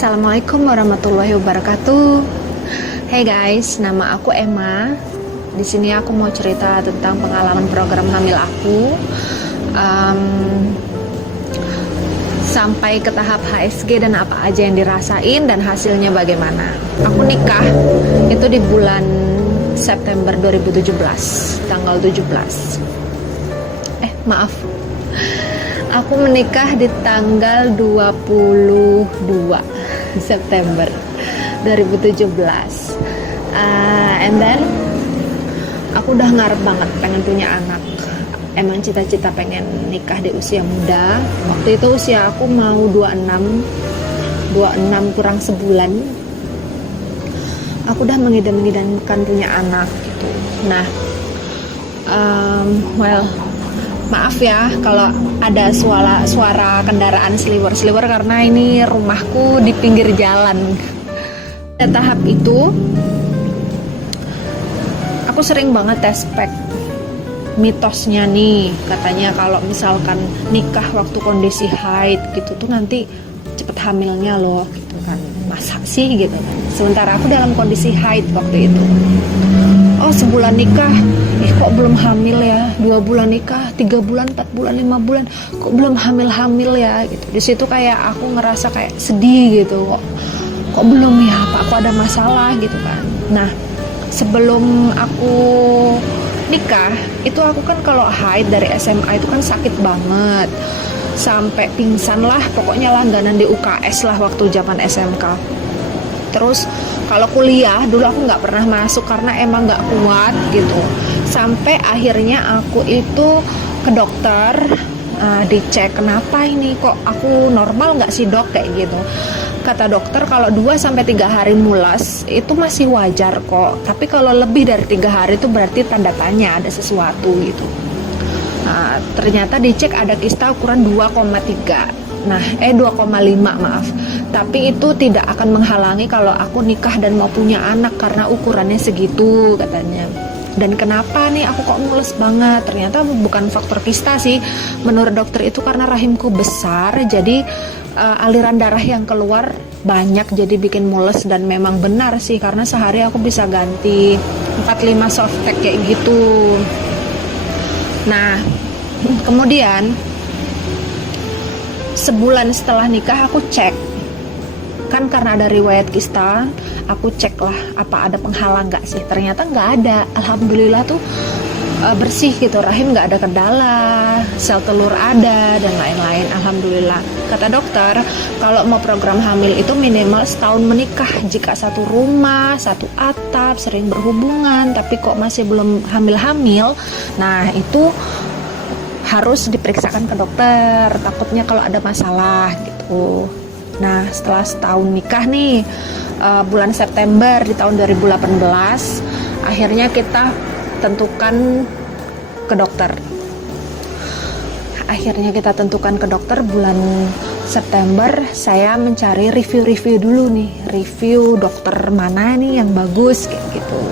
Assalamualaikum warahmatullahi wabarakatuh. Hey guys, nama aku Emma. Di sini aku mau cerita tentang pengalaman program hamil aku sampai ke tahap HSG dan apa aja yang dirasain dan hasilnya bagaimana. Aku nikah itu di bulan September 2017, tanggal 17. Maaf. Aku menikah di tanggal 22 September 2017. And then aku udah ngarep banget pengen punya anak. Emang cita-cita pengen nikah di usia muda. Waktu itu usia aku mau 26 kurang sebulan. Aku udah mengidam-idamkan punya anak gitu. Nah, maaf ya kalau ada suara kendaraan seliwer karena ini rumahku di pinggir jalan. Pada tahap itu aku sering banget tes pack mitosnya nih, katanya kalau misalkan nikah waktu kondisi haid gitu tuh nanti cepet hamilnya loh gitu kan. Masa sih gitu kan, sementara aku dalam kondisi haid waktu itu. Oh, sebulan nikah, kok belum hamil ya? 2 bulan nikah, 3 bulan, 4 bulan, 5 bulan, kok belum hamil ya? Gitu. Di situ kayak aku ngerasa kayak sedih gitu, kok belum ya? Apa aku ada masalah gitu kan? Nah, sebelum aku nikah, itu aku kan kalau haid dari SMA itu kan sakit banget, sampai pingsan lah, pokoknya langganan di UKS lah waktu zaman SMK. Terus kalau kuliah dulu aku nggak pernah masuk karena emang nggak kuat gitu. Sampai akhirnya aku itu ke dokter, dicek kenapa ini kok aku normal nggak sih dok kayak gitu. Kata dokter kalau 2-3 hari mulas itu masih wajar kok. Tapi kalau lebih dari 3 hari itu berarti tanda tanya, ada sesuatu gitu. Nah, ternyata dicek ada kista ukuran 2,3. 2,5 maaf. Tapi itu tidak akan menghalangi kalau aku nikah dan mau punya anak karena ukurannya segitu katanya. Dan kenapa nih aku kok mules banget? Ternyata bukan faktor kista sih. Menurut dokter itu karena rahimku besar, jadi aliran darah yang keluar banyak jadi bikin mules. Dan memang benar sih karena sehari aku bisa ganti 4-5 softtek kayak gitu. Nah, kemudian sebulan setelah nikah aku cek, kan karena ada riwayat kista, aku cek lah apa ada penghalang nggak sih. Ternyata nggak ada, alhamdulillah tuh bersih gitu, rahim nggak ada kendala, sel telur ada dan lain-lain, alhamdulillah. Kata dokter kalau mau program hamil itu minimal setahun menikah. Jika satu rumah, satu atap, sering berhubungan tapi kok masih belum hamil-hamil, nah itu harus diperiksakan ke dokter, takutnya kalau ada masalah gitu. Nah, setelah setahun nikah nih, bulan September di tahun 2018, akhirnya kita tentukan ke dokter. Bulan September saya mencari review dulu nih, review dokter mana nih yang bagus kayak gitu.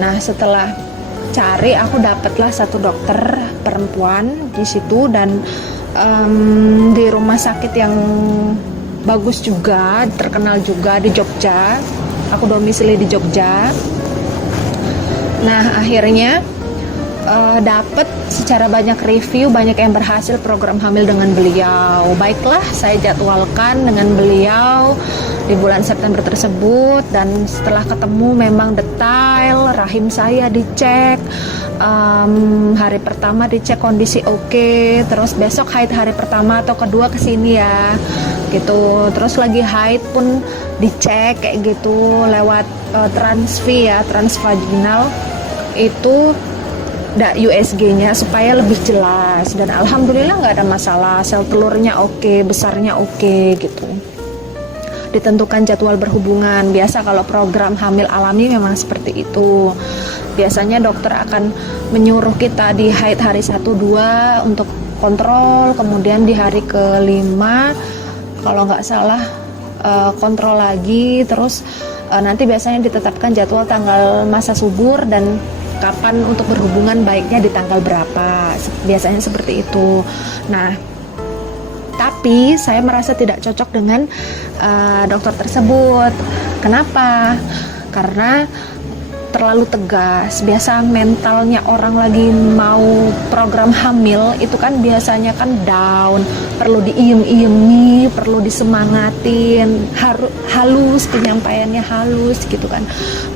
Nah, setelah cari aku dapatlah satu dokter perempuan di situ dan di rumah sakit yang bagus juga, terkenal juga di Jogja. Aku domisili di Jogja. Nah, akhirnya dapat secara banyak review, banyak yang berhasil program hamil dengan beliau. Baiklah, saya jadwalkan dengan beliau di bulan September tersebut. Dan setelah ketemu memang detail, rahim saya dicek, hari pertama dicek kondisi oke. Terus besok haid hari pertama atau kedua kesini ya gitu. Terus lagi haid pun dicek kayak gitu lewat transvaginal itu USG-nya supaya lebih jelas. Dan alhamdulillah nggak ada masalah, sel telurnya oke, besarnya oke gitu. Ditentukan jadwal berhubungan. Biasa kalau program hamil alami memang seperti itu. Biasanya dokter akan menyuruh kita di haid hari 1-2 untuk kontrol, kemudian di hari ke-5 kalau nggak salah kontrol lagi, terus nanti biasanya ditetapkan jadwal tanggal masa subur dan kapan untuk berhubungan baiknya di tanggal berapa. Biasanya seperti itu. Nah, tapi Tapi saya merasa tidak cocok dengan dokter tersebut. Kenapa? Karena terlalu tegas. Biasa mentalnya orang lagi mau program hamil itu kan biasanya kan down, perlu diiem-iemi, perlu disemangatin, halus, penyampaiannya halus gitu kan.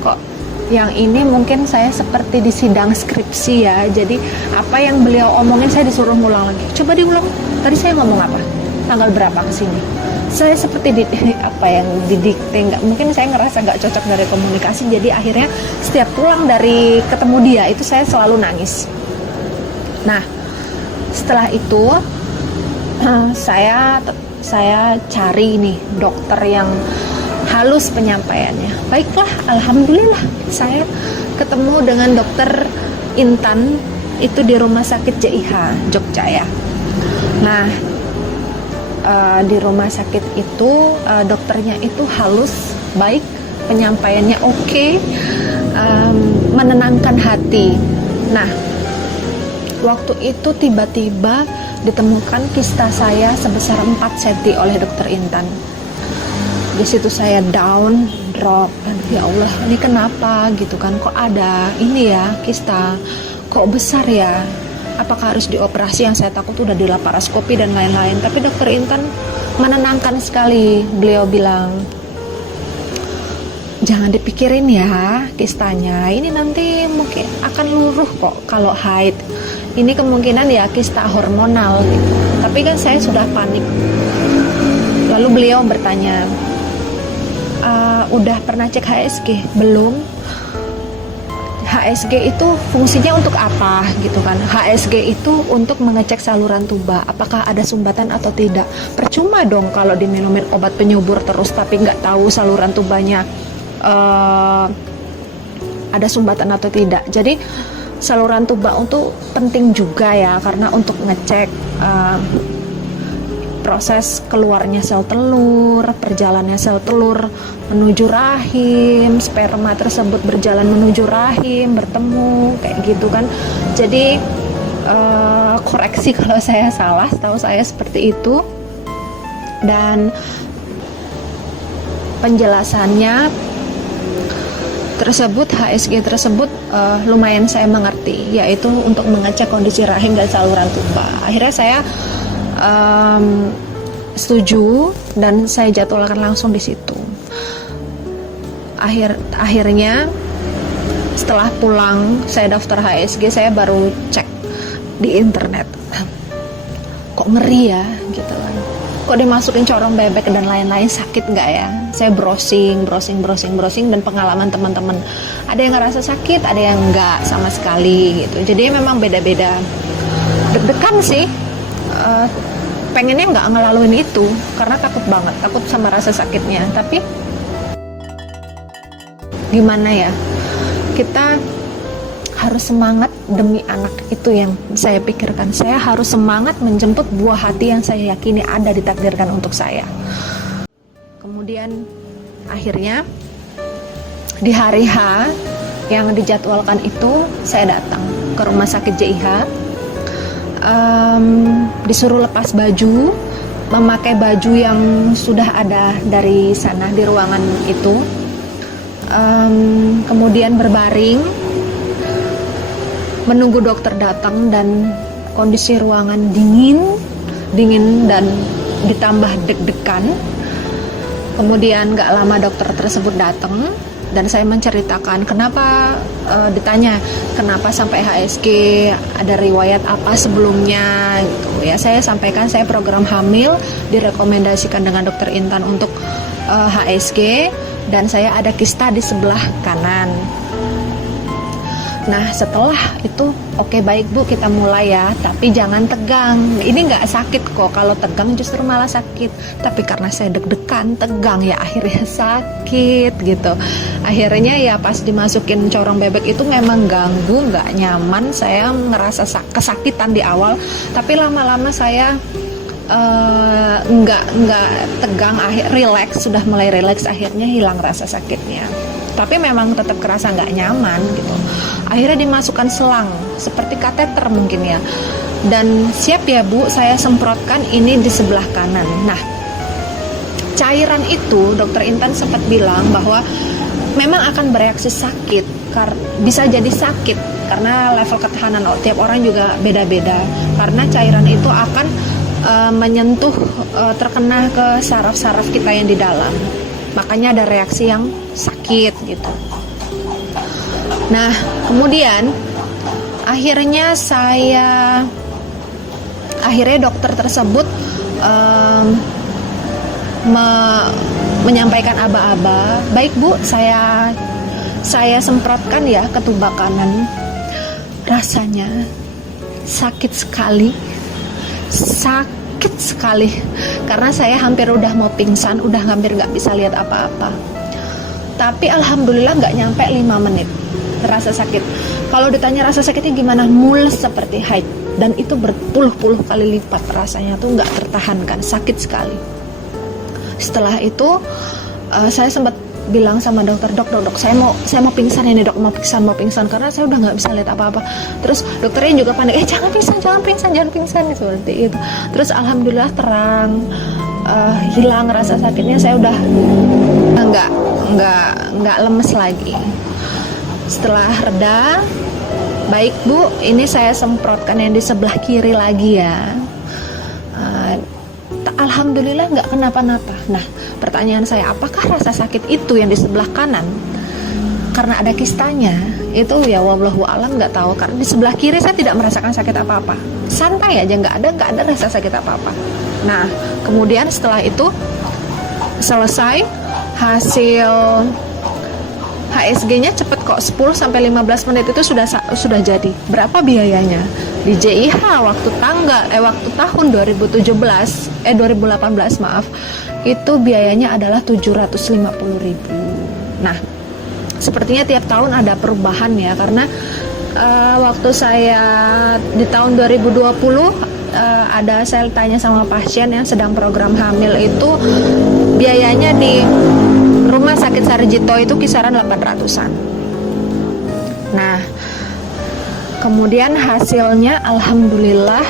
Kok yang ini mungkin saya seperti di sidang skripsi ya, jadi apa yang beliau omongin saya disuruh ngulang lagi. Coba diulang, tadi saya ngomong apa? Tanggal berapa kesini? Saya seperti didikte, mungkin saya ngerasa nggak cocok dari komunikasi, jadi akhirnya setiap pulang dari ketemu dia itu saya selalu nangis. Nah setelah itu saya cari nih dokter yang halus penyampaiannya. Baiklah, alhamdulillah saya ketemu dengan dokter Intan itu di rumah sakit JIH Jogja ya. Nah di rumah sakit itu dokternya itu halus, baik, penyampaiannya oke, menenangkan hati. Nah waktu itu tiba-tiba ditemukan kista saya sebesar 4 cm oleh dokter Intan. Di situ saya down, drop, ya Allah ini kenapa gitu kan, kok ada ini ya kista, kok besar ya, apakah harus dioperasi? Yang saya takut udah di laparoskopi dan lain-lain. Tapi dokter Intan menenangkan sekali, beliau bilang jangan dipikirin ya kistanya, ini nanti mungkin akan luruh kok kalau haid, ini kemungkinan ya kista hormonal gitu. Tapi kan saya sudah panik. Lalu beliau bertanya, udah pernah cek HSG? Belum. HSG itu fungsinya untuk apa gitu kan? HSG itu untuk mengecek saluran tuba, apakah ada sumbatan atau tidak. Percuma dong kalau diminumin obat penyubur terus tapi nggak tahu saluran tubanya ada sumbatan atau tidak. Jadi saluran tuba untuk penting juga ya, karena untuk ngecek proses keluarnya sel telur, perjalannya sel telur menuju rahim, sperma tersebut berjalan menuju rahim, bertemu, kayak gitu kan. Jadi koreksi kalau saya salah, setahu saya seperti itu. Dan penjelasannya tersebut, HSG tersebut lumayan saya mengerti, yaitu untuk mengecek kondisi rahim dan saluran tuba. Akhirnya saya setuju dan saya jadwalkan langsung di situ. Akhirnya setelah pulang saya daftar HSG, saya baru cek di internet, kok ngeri ya gitu kan, kok dimasukin corong bebek dan lain-lain, sakit nggak ya? Saya browsing dan pengalaman teman-teman, ada yang ngerasa sakit, ada yang nggak sama sekali gitu. Jadi memang beda-beda. Deg-degan sih, pengennya nggak ngelaluin itu karena takut banget, takut sama rasa sakitnya. Tapi gimana ya, kita harus semangat demi anak, itu yang saya pikirkan. Saya harus semangat menjemput buah hati yang saya yakini ada ditakdirkan untuk saya. Kemudian akhirnya di hari H yang dijadwalkan itu saya datang ke rumah sakit JIH. Disuruh lepas baju, memakai baju yang sudah ada dari sana di ruangan itu, kemudian berbaring menunggu dokter datang, dan kondisi ruangan dingin dan ditambah deg-degan. Kemudian gak lama dokter tersebut datang dan saya menceritakan kenapa, ditanya kenapa sampai HSG, ada riwayat apa sebelumnya gitu ya. Saya sampaikan saya program hamil, direkomendasikan dengan dokter Intan untuk HSG, dan saya ada kista di sebelah kanan. Nah setelah itu, oke, baik Bu, kita mulai ya, tapi jangan tegang. Ini nggak sakit kok, kalau tegang justru malah sakit. Tapi karena saya deg-degan, tegang, ya akhirnya sakit gitu. Akhirnya ya pas dimasukin corong bebek itu memang ganggu, nggak nyaman. Saya ngerasa kesakitan di awal, tapi lama-lama saya nggak tegang, sudah mulai relax, akhirnya hilang rasa sakitnya. Tapi memang tetap kerasa nggak nyaman gitu. Akhirnya dimasukkan selang seperti kateter mungkin ya, dan siap ya Bu, saya semprotkan ini di sebelah kanan. Nah, cairan itu dokter Intan sempat bilang bahwa memang akan bereaksi sakit, bisa jadi sakit karena level ketahanan tiap orang juga beda-beda, karena cairan itu akan menyentuh, terkena ke saraf-saraf kita yang di dalam, makanya ada reaksi yang sakit gitu. Nah, kemudian akhirnya dokter tersebut menyampaikan aba-aba, baik Bu, saya semprotkan ya ke tuba kanan. Rasanya sakit sekali karena saya hampir udah mau pingsan, udah hampir nggak bisa lihat apa-apa. Tapi alhamdulillah nggak nyampe 5 menit rasa sakit. Kalau ditanya rasa sakitnya gimana, mules seperti haid, dan itu berpuluh-puluh kali lipat rasanya tuh nggak tertahankan, sakit sekali. Setelah itu saya sempat bilang sama dokter, dok saya mau pingsan ini dok, mau pingsan karena saya udah nggak bisa lihat apa-apa. Terus dokternya juga panik, jangan pingsan seperti itu. Terus alhamdulillah terang, hilang rasa sakitnya, saya udah nggak lemes lagi. Setelah reda, baik Bu, ini saya semprotkan yang di sebelah kiri lagi ya. Alhamdulillah nggak kenapa-napa. Nah, pertanyaan saya, apakah rasa sakit itu yang di sebelah kanan karena ada kistanya? Itu ya wallahu alam, nggak tahu. Karena di sebelah kiri saya tidak merasakan sakit apa-apa, santai aja, nggak ada rasa sakit apa-apa. Nah, kemudian setelah itu selesai, hasil HSG-nya cepet kok, 10-15 menit itu sudah jadi. Berapa biayanya? Di JIH waktu tahun 2018 itu biayanya adalah 750.000. Nah, sepertinya tiap tahun ada perubahan ya, karena waktu saya di tahun 2020 saya tanya sama pasien yang sedang program hamil, itu biayanya di Rumah Sakit Sarjito itu kisaran 800-an. Nah, kemudian hasilnya alhamdulillah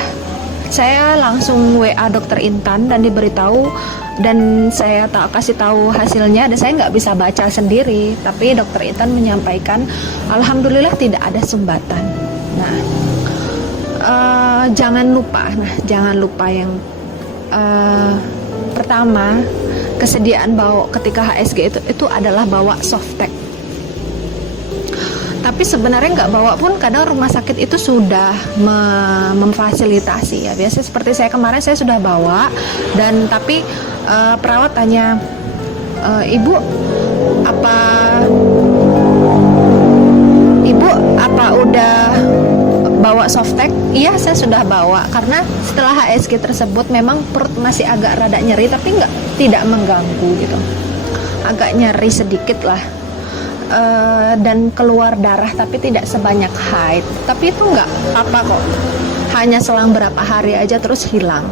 saya langsung WA dokter Intan dan diberitahu, dan saya kasih tahu hasilnya, dan saya nggak bisa baca sendiri, tapi dokter Intan menyampaikan alhamdulillah tidak ada sumbatan. Nah, jangan lupa yang pertama, kesediaan bawa ketika HSG itu adalah bawa softtek. Tapi sebenarnya nggak bawa pun kadang rumah sakit itu sudah memfasilitasi ya. Biasanya seperti saya kemarin, saya sudah bawa, dan tapi perawat tanya, ibu apa udah bawa softtek? Iya, saya sudah bawa, karena setelah HSG tersebut memang perut masih agak rada nyeri, tapi tidak mengganggu gitu, agak nyeri sedikit lah, dan keluar darah tapi tidak sebanyak haid, tapi itu nggak apa kok, hanya selang berapa hari aja terus hilang.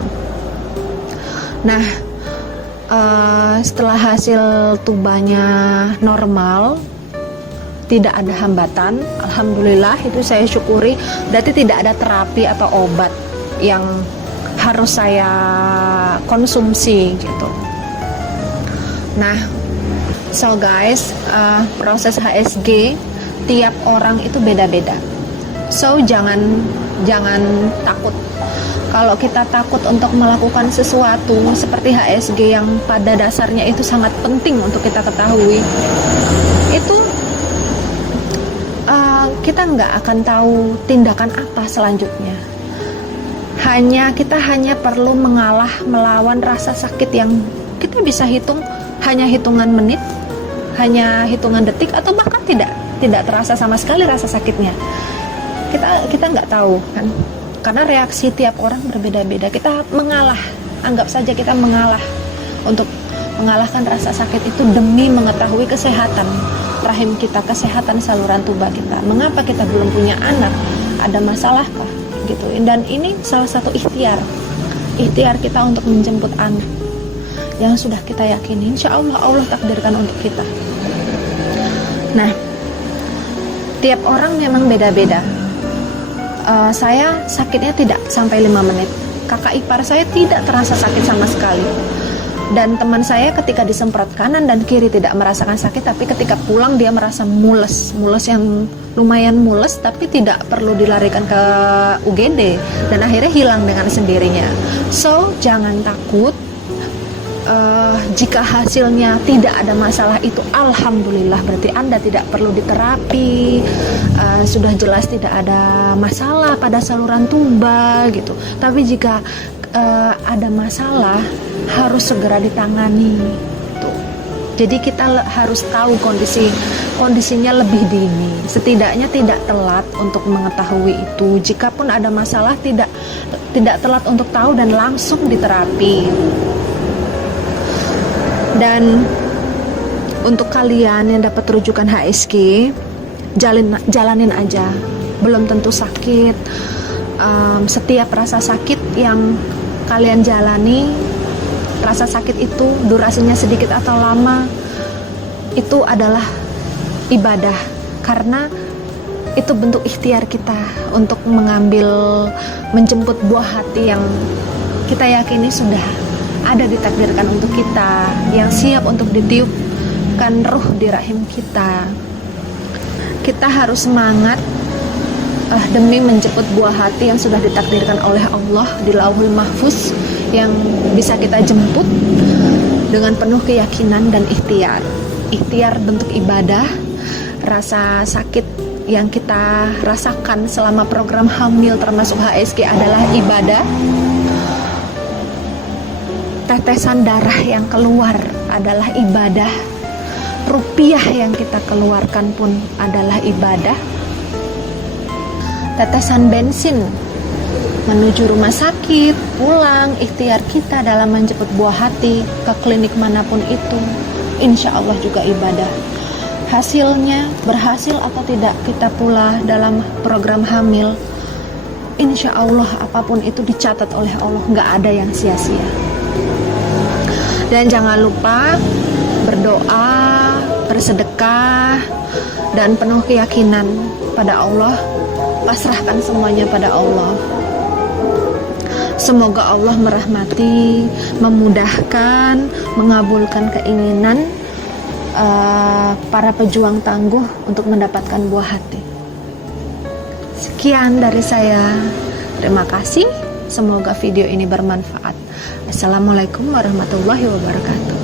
Nah, setelah hasil tubanya normal, tidak ada hambatan, alhamdulillah, itu saya syukuri. Berarti tidak ada terapi atau obat yang harus saya konsumsi gitu. Nah, so guys, proses HSG tiap orang itu beda-beda. So jangan takut. Kalau kita takut untuk melakukan sesuatu seperti HSG yang pada dasarnya itu sangat penting untuk kita ketahui, itu kita nggak akan tahu tindakan apa selanjutnya. Kita hanya perlu melawan rasa sakit yang kita bisa hitung hanya hitungan menit, hanya hitungan detik, atau bahkan tidak terasa sama sekali rasa sakitnya. Kita nggak tahu kan, karena reaksi tiap orang berbeda-beda. Kita mengalah, anggap saja kita mengalah untuk mengalahkan rasa sakit itu demi mengetahui kesehatan rahim kita, kesehatan saluran tuba kita. Mengapa kita belum punya anak? Ada masalah kah? Gitu. Dan ini salah satu ikhtiar kita untuk menjemput anak yang sudah kita yakini insya Allah takdirkan untuk kita. Nah, Tiap orang memang beda-beda. Saya sakitnya tidak sampai 5 menit. Kakak ipar saya tidak terasa sakit sama sekali. Dan teman saya ketika disemprot kanan dan kiri tidak merasakan sakit, tapi ketika pulang dia merasa mules yang lumayan mules, tapi tidak perlu dilarikan ke UGD, dan akhirnya hilang dengan sendirinya. So, jangan takut. Jika hasilnya tidak ada masalah, itu alhamdulillah, berarti Anda tidak perlu diterapi. Sudah jelas tidak ada masalah pada saluran tuba gitu. Tapi jika ada masalah, harus segera ditangani tuh. Jadi kita harus tahu kondisinya lebih dini, setidaknya tidak telat untuk mengetahui itu. Jikapun ada masalah, tidak telat untuk tahu dan langsung diterapi. Dan untuk kalian yang dapat rujukan HSG, jalanin aja. Belum tentu sakit. Setiap rasa sakit yang kalian jalani, rasa sakit itu durasinya sedikit atau lama, itu adalah ibadah, karena itu bentuk ikhtiar kita untuk menjemput buah hati yang kita yakini sudah ada ditakdirkan untuk kita, yang siap untuk ditiupkan ruh di rahim kita. Kita harus semangat demi menjemput buah hati yang sudah ditakdirkan oleh Allah di Lauhul Mahfuz, yang bisa kita jemput dengan penuh keyakinan dan ikhtiar. Ikhtiar bentuk ibadah. Rasa sakit yang kita rasakan selama program hamil termasuk HSG adalah ibadah. Tetesan darah yang keluar adalah ibadah. Rupiah yang kita keluarkan pun adalah ibadah. Tetesan bensin menuju rumah sakit, pulang, ikhtiar kita dalam menjemput buah hati ke klinik manapun itu, insya Allah juga ibadah. Hasilnya berhasil atau tidak kita pula dalam program hamil, insya Allah apapun itu dicatat oleh Allah, nggak ada yang sia-sia. Dan jangan lupa berdoa, bersedekah, dan penuh keyakinan pada Allah. Pasrahkan semuanya pada Allah. Semoga Allah merahmati, memudahkan, mengabulkan keinginan para pejuang tangguh untuk mendapatkan buah hati. Sekian dari saya. Terima kasih. Semoga video ini bermanfaat. Assalamualaikum warahmatullahi wabarakatuh.